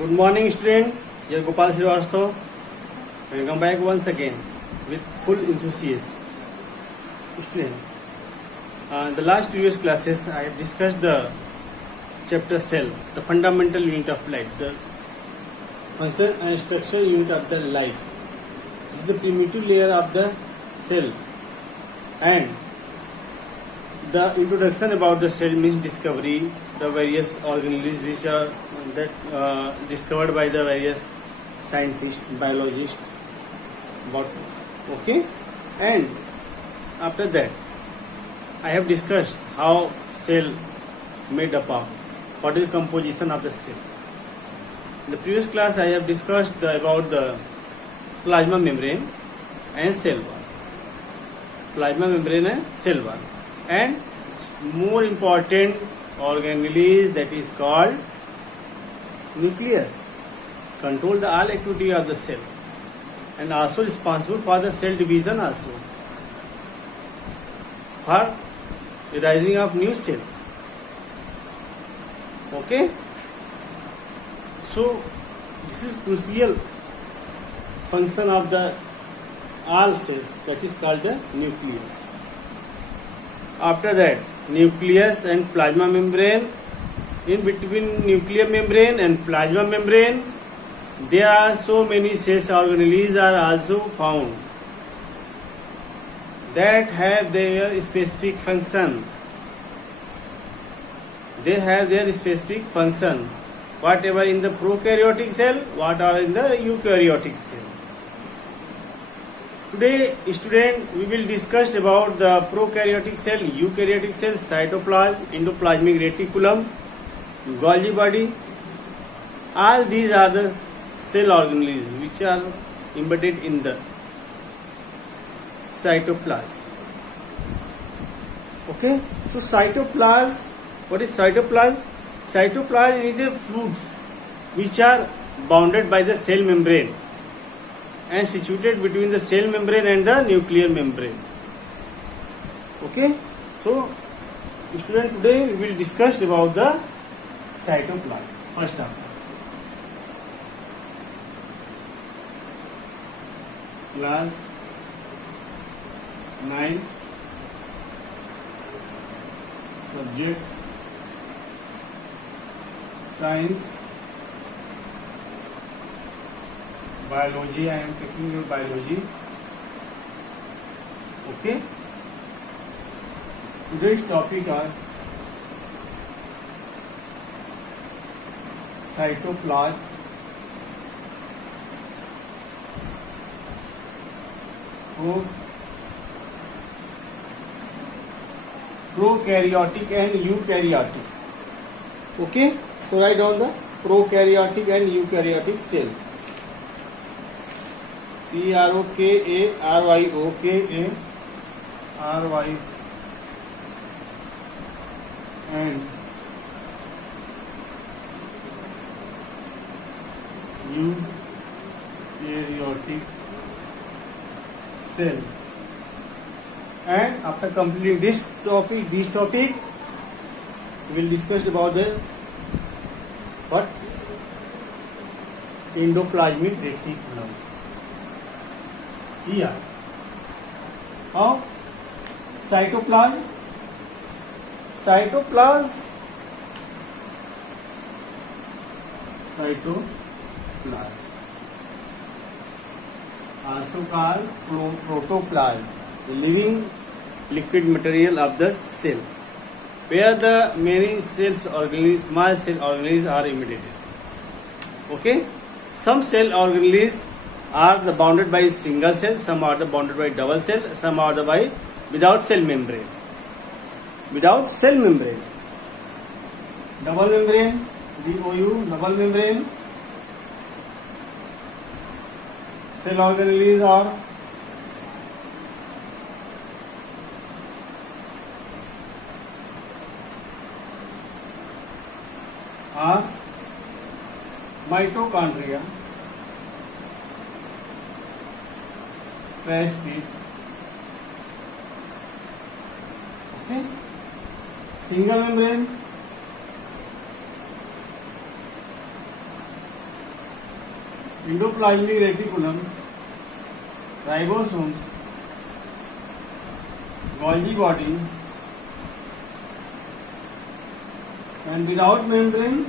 Good morning, student. Here Gopal Srivastava. Welcome back once again with full enthusiasm. Student, in the last previous classes, I have discussed the chapter cell, the fundamental unit of life, the function and structure unit of the life. This is the primitive layer of the cell, and the introduction about the cell means discovery, the various organelles which are discovered by the various scientists, biologists. Okay, and after that, I have discussed how cell made up of, what is the composition of the cell. In the previous class, I have discussed about the plasma membrane and cell wall. Plasma membrane and cell wall, and more important organelle that is called nucleus, control the all activity of the cell and also responsible for the cell division also, for the rising of new cells. Okay, so this is crucial function of the all cells, that is called the nucleus. After that, nucleus and plasma membrane. In between nuclear membrane and plasma membrane, there are so many cells organelles are also found that have their specific function. They have their specific function, whatever in the prokaryotic cell, what are in the eukaryotic cell. Today, student, we will discuss about the prokaryotic cell, eukaryotic cell, cytoplasm, endoplasmic reticulum, Golgi body. All these are the cell organelles which are embedded in the cytoplasm. Okay, so cytoplasm, what is cytoplasm? Cytoplasm is a fluids which are bounded by the cell membrane and situated between the cell membrane and the nuclear membrane. Okay, so student, today we will discuss about the cytoplasm. First of all, class 9, subject science, biology. I am taking your biology. Okay, today's topic are cytoplasm, prokaryotic and eukaryotic. Okay, so write down the prokaryotic and eukaryotic cell. Prokaryotic and eukaryotic cell. And after completing this topic, we will discuss about the what endoplasmic reticulum. Here, how cytoplasm also called protoplasm, the living liquid material of the cell, where the many cells organelles, small cell organelles are embedded. Okay, some cell organelles are bounded by single cell, some are bounded by double cell, some are by without cell membrane. Without cell membrane, double membrane, DOU, double membrane. Cell organelles are mitochondria, testes. Okay, single membrane, endoplasmic reticulum, ribosomes, Golgi body, and without membrane,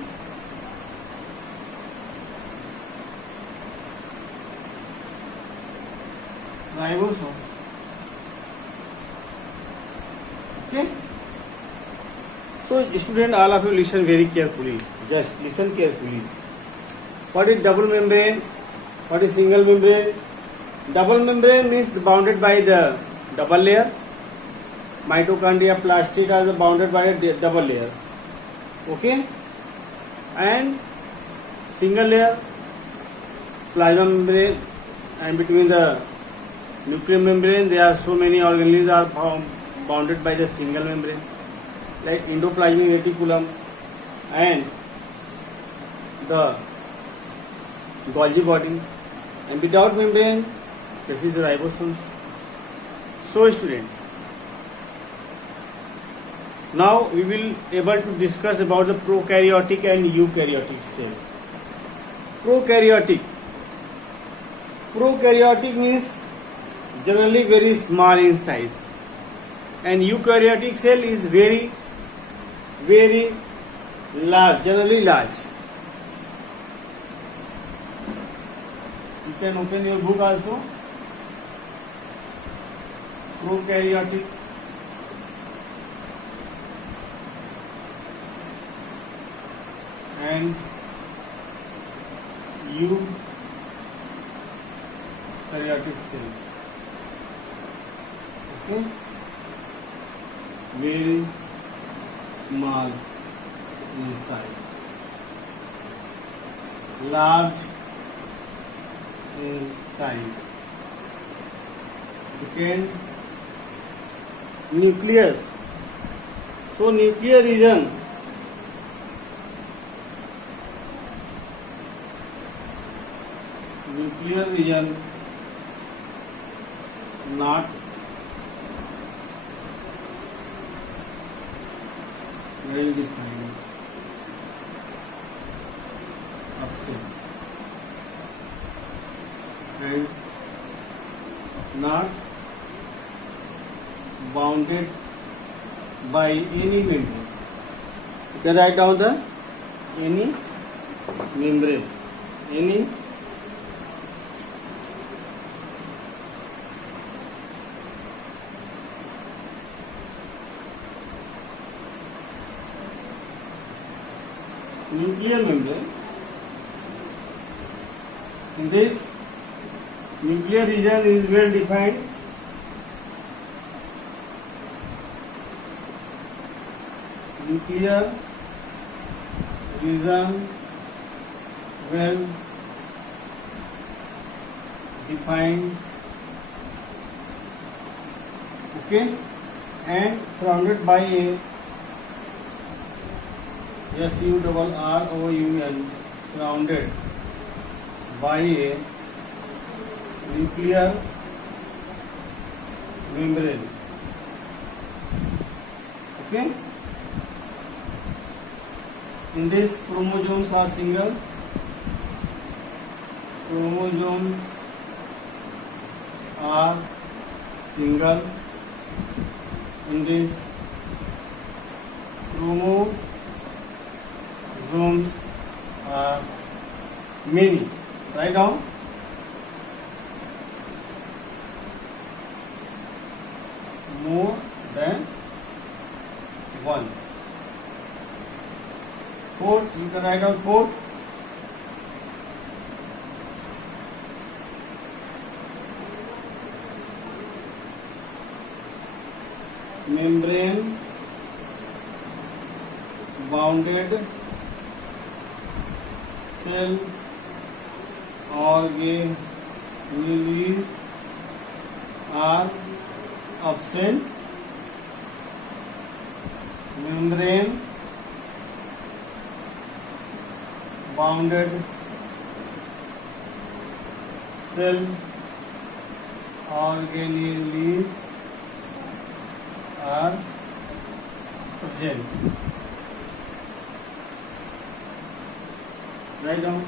ribosome. Okay. So, student, all of you listen very carefully. Just listen carefully. What is double membrane? What is single membrane? Double membrane means bounded by the double layer. Mitochondria, plastid are bounded by a double layer. Okay. And single layer, plasma membrane, and between the nuclear membrane, there are so many organelles are bounded by the single membrane, like endoplasmic reticulum and the Golgi body, and without membrane, this is the ribosomes. So, student, now we will able to discuss about the prokaryotic and eukaryotic cell. Prokaryotic means generally very small in size, and eukaryotic cell is very large, generally large. You can open your book also. Prokaryotic and eukaryotic cell. Okay, very small in size, large in size. Second, nucleus. So, nuclear region not well defined, absent, and not bounded by any membrane. You can write down the any membrane, any nuclear membrane. In this nuclear region is well defined. Nuclear region well defined. Okay, and surrounded by a SURROUN, surrounded by a nuclear membrane. Okay, in this chromosomes are single. Chromosomes are single. In this chromosomes are many. Write down. More than one. Fourth, you can write down fourth. Membrane bounded cell organelles are absent. Membrane bounded cell organelles are present. Write down.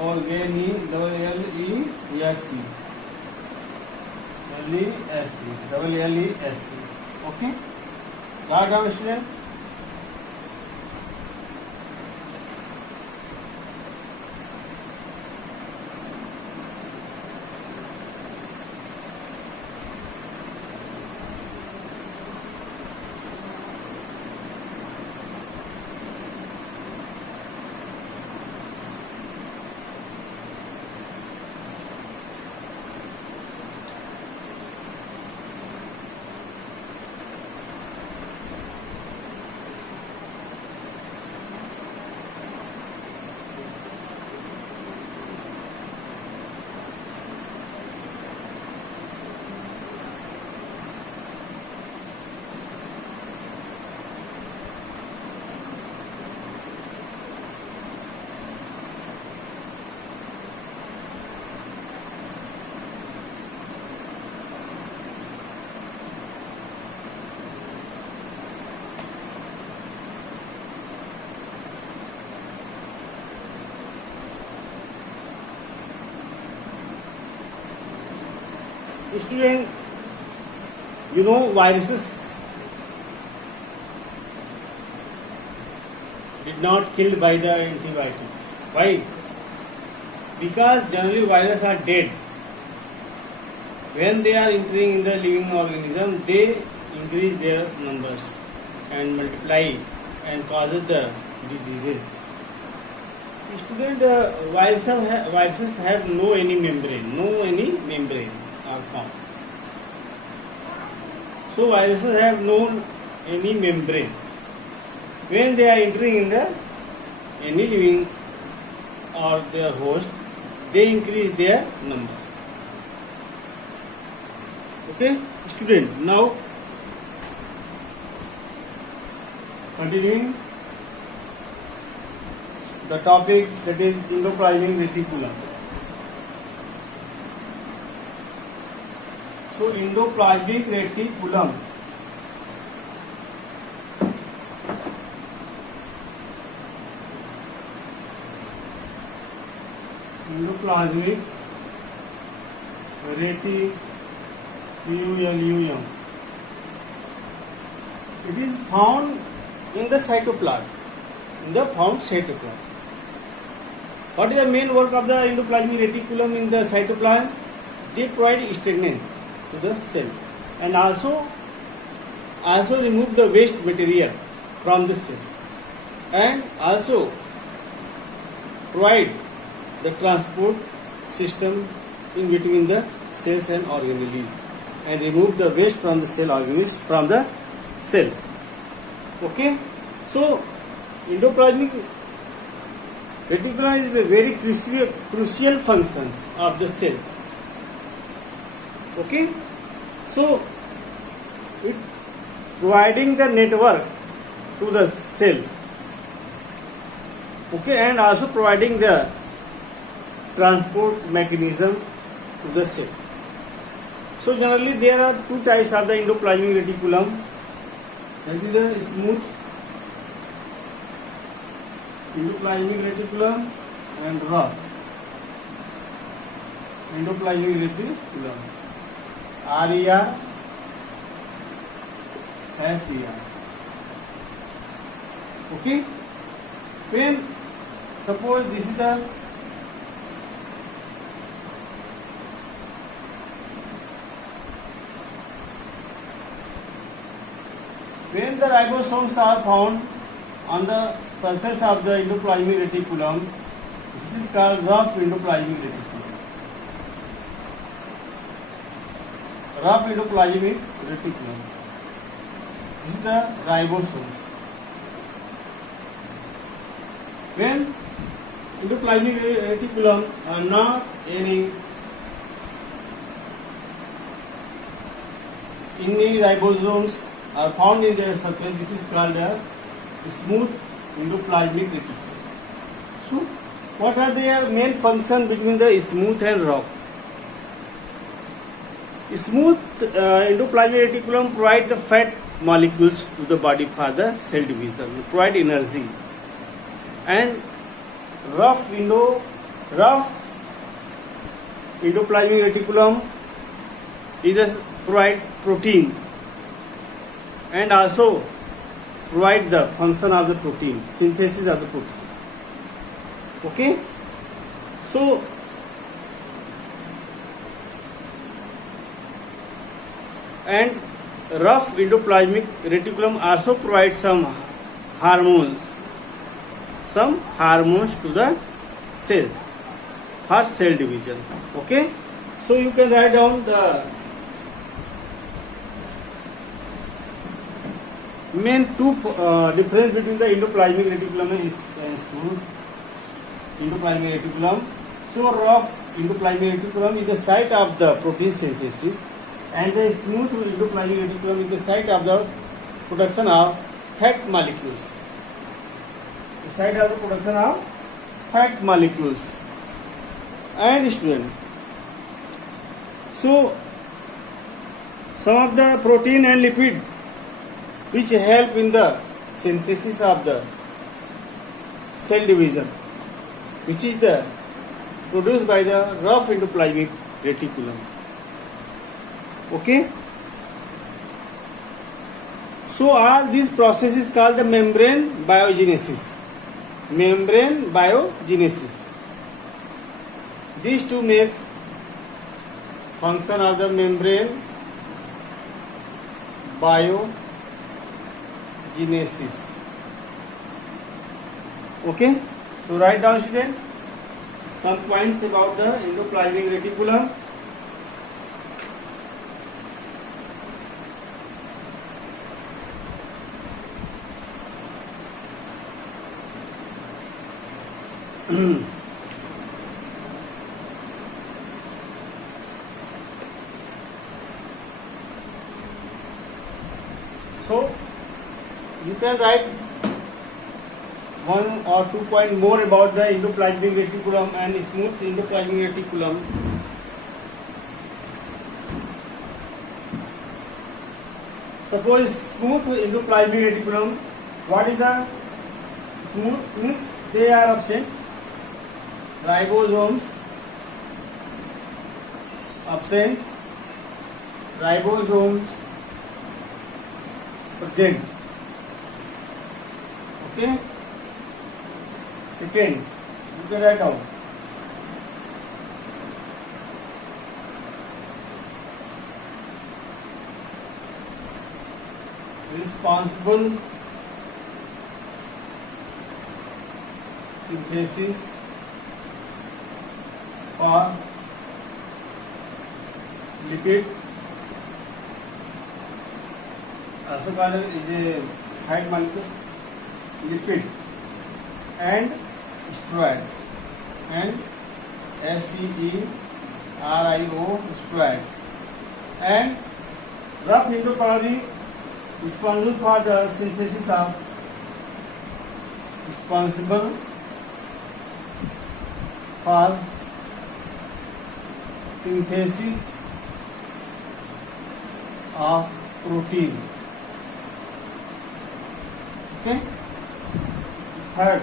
ORGANA LESC. Okay, got our student? Student, you know viruses did not killed by the antibiotics. Why? Because generally viruses are dead. When they are entering in the living organism, they increase their numbers and multiply and causes the diseases. Student, viruses have no any membrane are found. So viruses have no any membrane. When they are entering in the any living or their host, they increase their number. Okay, student. Now continuing the topic, that is endoplasmic reticulum. So endoplasmic reticulum reticulum, it is found in the cytoplasm. What is the main work of the endoplasmic reticulum in the cytoplasm? They provide stagnant to the cell and also remove the waste material from the cells and also provide the transport system in between the cells and organelles and remove the waste from the cell organelles from the cell. Okay, so endoplasmic reticulum is a very crucial functions of the cells. Okay, so it providing the network to the cell. Okay, and also providing the transport mechanism to the cell. So generally there are two types of the endoplasmic reticulum. That is the smooth endoplasmic reticulum and rough endoplasmic reticulum. RER, SER. Okay, when suppose this is the when the ribosomes are found on the surface of the endoplasmic reticulum, this is called rough endoplasmic reticulum. Rough endoplasmic reticulum. This is the ribosomes. When endoplasmic reticulum are not any ribosomes are found in their surface, this is called a smooth endoplasmic reticulum. So, what are their main function between the smooth and rough? Smooth endoplasmic reticulum provide the fat molecules to the body for the cell division, provide energy. And rough endoplasmic reticulum is provide protein and also provide the function of the protein, synthesis of the protein. Okay, so and rough endoplasmic reticulum also provides some hormones to the cells for cell division. Okay, so you can write down the main two difference between the endoplasmic reticulum and smooth endoplasmic reticulum. So rough endoplasmic reticulum is the site of the protein synthesis, and the smooth endoplasmic reticulum is the site of the production of fat molecules. The site of the production of fat molecules. And student, so some of the protein and lipid which help in the synthesis of the cell division, which is the produced by the rough endoplasmic reticulum. Okay, so all these processes called the membrane biogenesis. These two makes function of the membrane biogenesis. Okay, so write down, student, some points about the endoplasmic reticulum. So you can write 1 or 2 points more about the endoplasmic reticulum and smooth endoplasmic reticulum. Suppose smooth endoplasmic reticulum, what is the smooth means? They are absent. Ribosomes absent, ribosomes present. Okay. Second, you can write down responsible synthesis or lipid, also called is a fat molecules, lipid and steroids, and STERIO steroids, and rough endoplasmic responsible for the synthesis of protein. Okay. Third,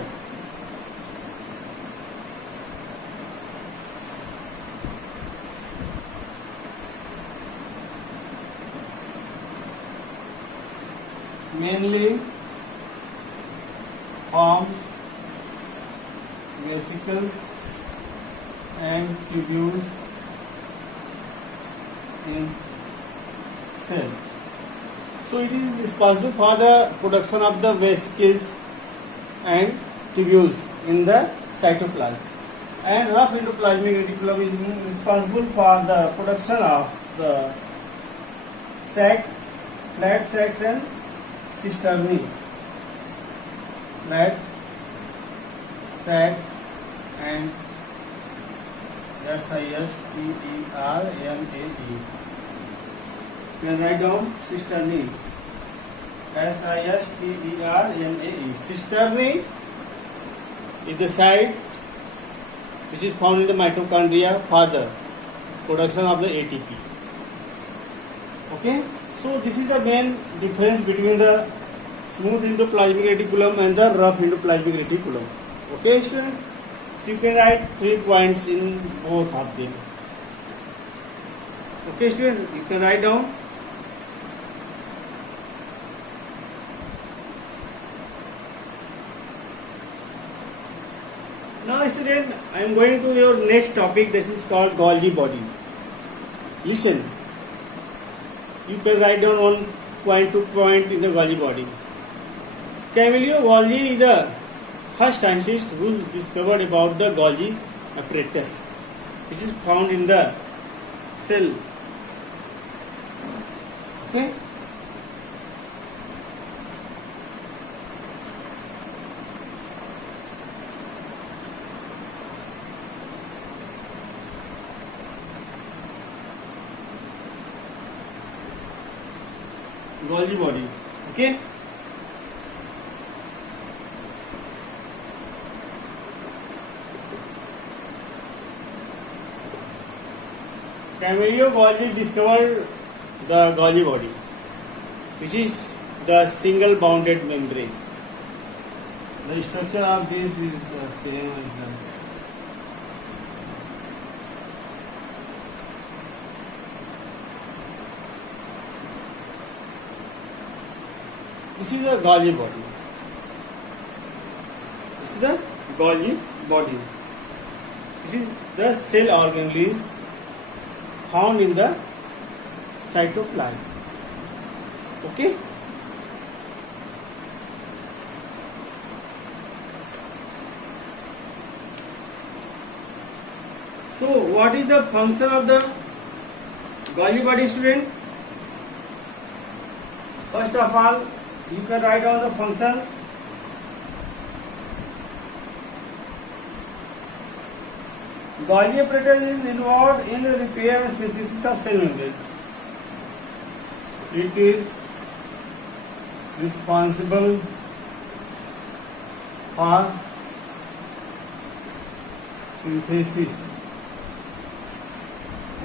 mainly forms vesicles and tubules in cells. So it is responsible for the production of the vesicles and tubules in the cytoplasm. And rough endoplasmic reticulum is responsible for the production of the sac, flat sacs and cisternae. Flat sac and cisternae. You can write down cisternae. cisternae. Cisternae is the site which is found in the mitochondria for the production of the ATP. Okay, So this is the main difference between the smooth endoplasmic reticulum and the rough endoplasmic reticulum. Okay, student. So you can write 3 points in both of them. Okay, student. You can write down. Now, student, I am going to your next topic, that is called Golgi body. Listen. You can write down 1 point, 2 point in the Golgi body. Camillo Golgi is the first scientist who discovered about the Golgi apparatus, which is found in the cell. Okay. Golgi body. Okay. Camillo Golgi discovered the Golgi body, which is the single bounded membrane. The structure of this is the same as the This is the Golgi body. This is the Golgi body. This is the cell organelles found in the cytoplasm. Okay. So, what is the function of the Golgi body, student? First of all, you can write down the function. Golgi apparatus is involved in the repair and synthesis of cell membrane. It is responsible for synthesis.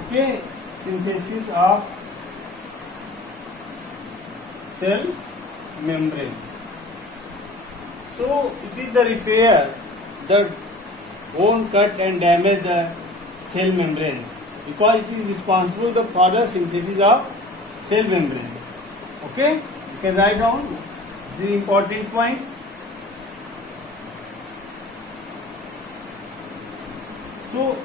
Okay, synthesis of cell membrane. So it is the repair that won't cut and damage the cell membrane, because it is responsible for the synthesis of cell membrane. Okay, you can write down the important point. So,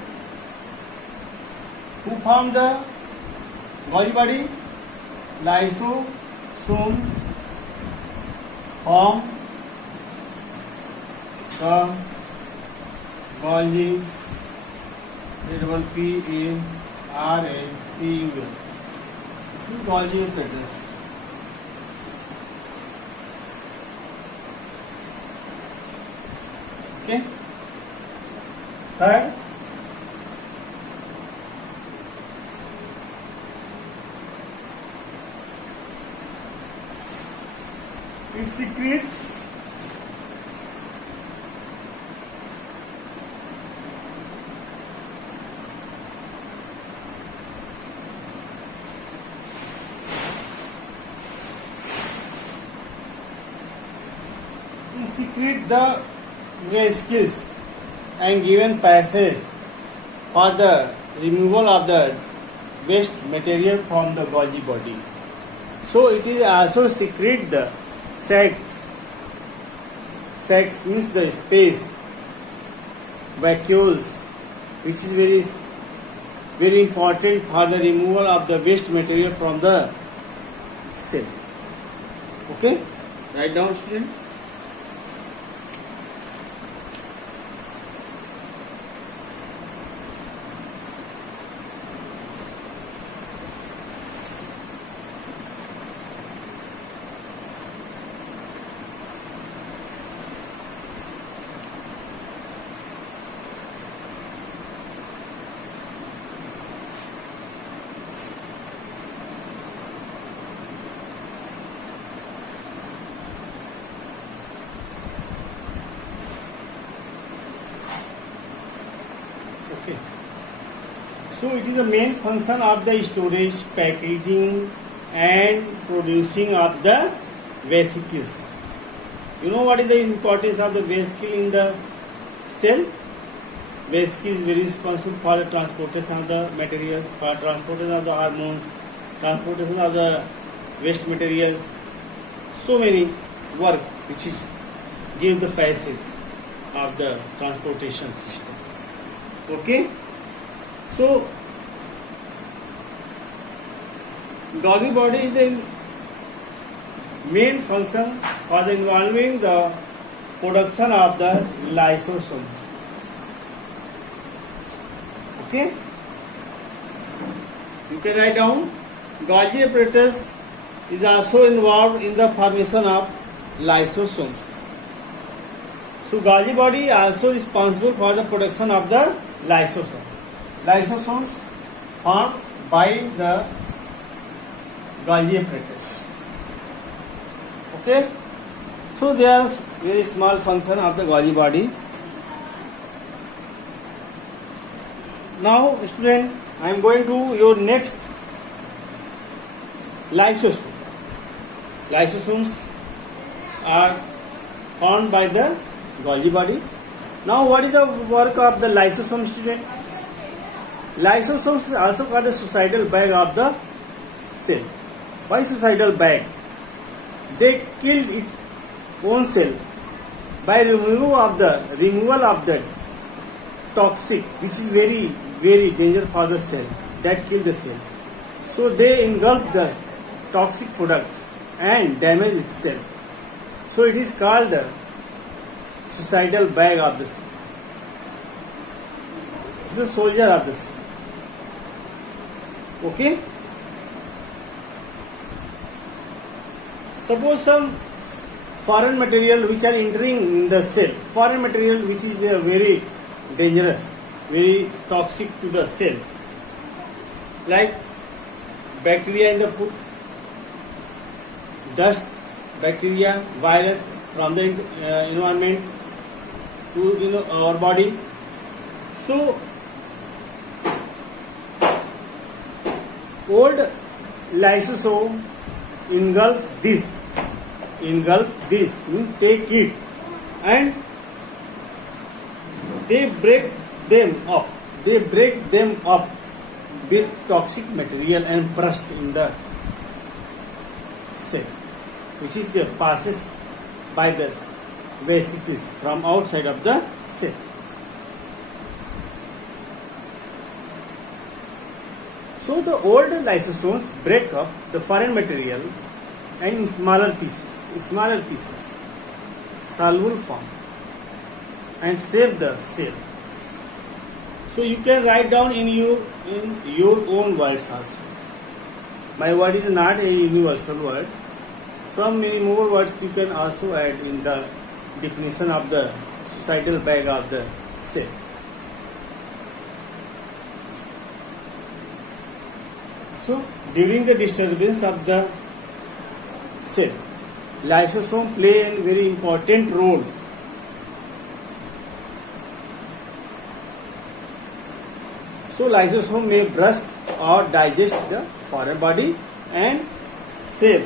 who form the Golgi body? Lysosomes form the Golgi, P-A-R-A-T-U-L. This is Golgi apparatus. Okay. Third, it secretes the vesicles and given passage for the removal of the waste material from the Golgi body. So it is also secrete the sacs. Sacs means the space, vacuoles, which is very important for the removal of the waste material from the cell. Okay, write down, student. So it is the main function of the storage, packaging and producing of the vesicles. You know what is the importance of the vesicle in the cell? Vesicle is very responsible for the transportation of the materials, for transportation of the hormones, transportation of the waste materials. So many work which is give the passage of the transportation system. Okay, so Golgi body is the main function for the involving the production of the lysosome. Okay, you can write down Golgi apparatus is also involved in the formation of lysosomes. So Golgi body is also responsible for the production of the lysosome. Lysosomes formed by the Golgi apparatus. Okay, so there are very small function of the Golgi body. Now, student, I am going to your next lysosome. Lysosomes are formed by the Golgi body. Now, what is the work of the lysosome, student? Lysosomes is also called the suicidal bag of the cell. Why suicidal bag? They kill its own cell by removal of the toxic, which is very dangerous for the cell, that kill the cell. So they engulf the toxic products and damage itself. So it is called the suicidal bag of the cell. This is a soldier of the cell. Okay. Suppose some foreign material which are entering in the cell, foreign material which is very dangerous, very toxic to the cell, like bacteria in the food, dust, bacteria, virus from the environment to our body. So old lysosome engulf this, take it, and they break them up with toxic material and burst in the cell, which is the passes by the vesicles from outside of the cell. So the old lysosomes break up the foreign material and in smaller pieces, soluble form, and save the cell. So you can write down in your own words also. My word is not a universal word. Some many more words you can also add in the definition of the suicidal bag of the cell. So during the disturbance of the cell, lysosome play a very important role. So lysosome may burst or digest the foreign body and save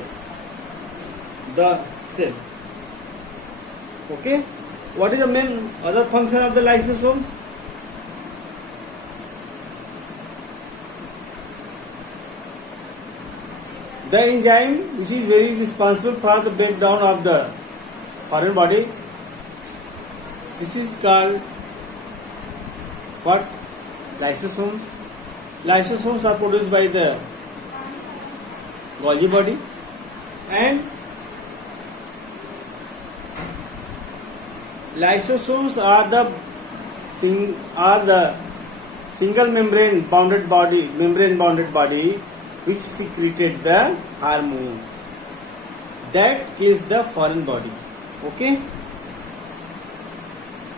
the cell. Okay, what is the main other function of the lysosomes? The enzyme which is very responsible for the breakdown of the foreign body, this is called what? Lysosomes. Lysosomes are produced by the Golgi body, and lysosomes are the single membrane bounded body which secreted the hormone that kills the foreign body. Okay.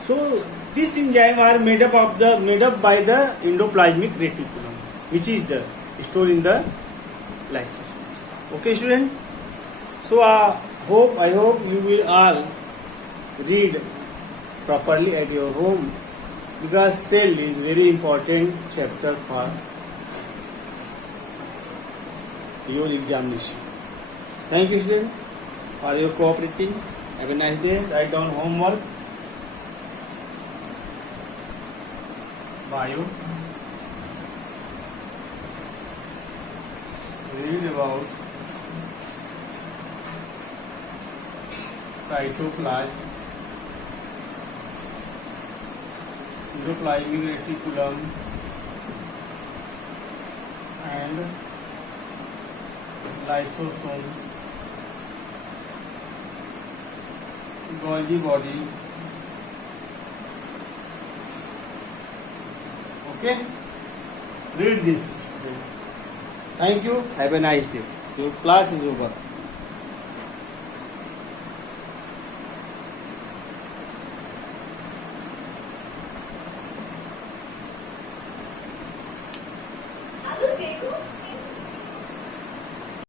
So this enzyme are made up by the endoplasmic reticulum, which is the stored in the lysosomes. Okay, student. So I hope you will all read properly at your home, because cell is very important chapter for your examination. Thank you, student, for your cooperating. Have a nice day. Write down homework. Bio. Read about cytoplasm, endoplasmic reticulum, and lysosomes, Golgi body. Okay, read this. Thank you. Have a nice day. Your class is over.